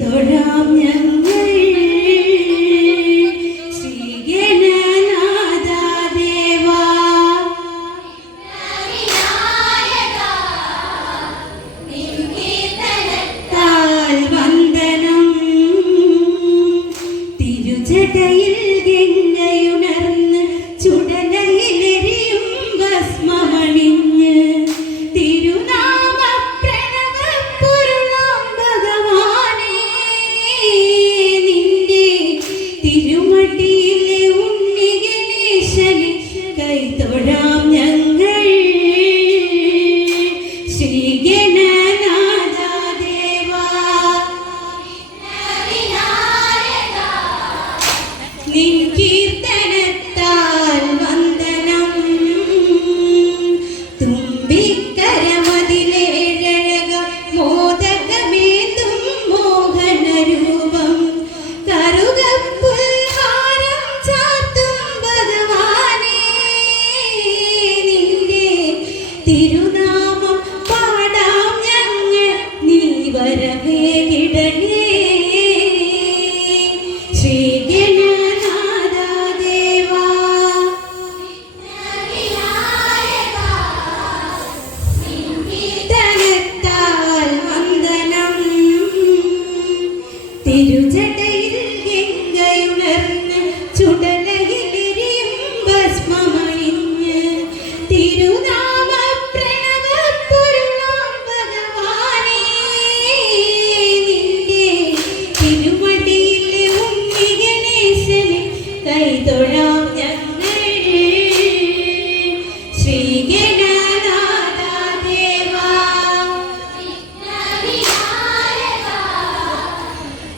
തൊഴാം ഞാൻ